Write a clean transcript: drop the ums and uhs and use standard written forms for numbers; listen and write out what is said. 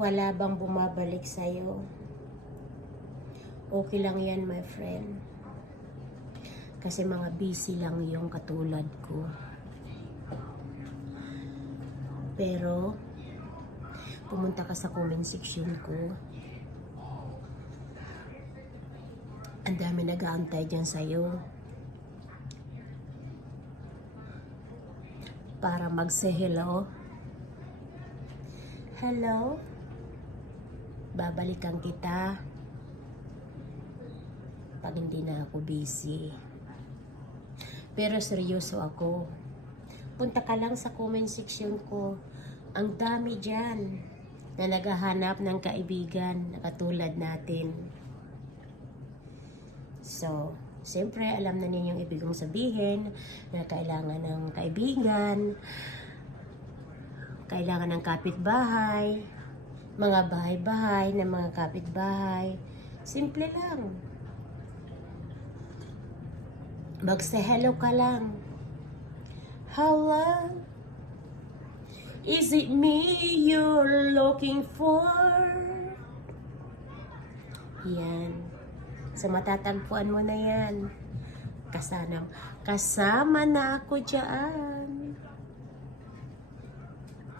Wala bang bumabalik sa'yo? Okay lang yan, my friend. Kasi mga busy lang yung katulad ko. Pero, pumunta ka sa comment section ko. Ang dami nag-aantay dyan sa'yo. Para mag-say hello. Hello? Babalikan kita. Pag hindi na ako busy. Pero seryoso ako. Punta ka lang sa comment section ko. Ang dami dyan na naghahanap ng kaibigan na katulad natin. So, siyempre alam na ninyong ibig kong sabihin na kailangan ng kaibigan, kailangan ng kapitbahay, mga bahay-bahay na mga kapitbahay. Simple lang. Mag-say hello ka lang. Hello? Is it me you're looking for? Yan. So, matatagpuan mo na yan. Kasama na ako dyan.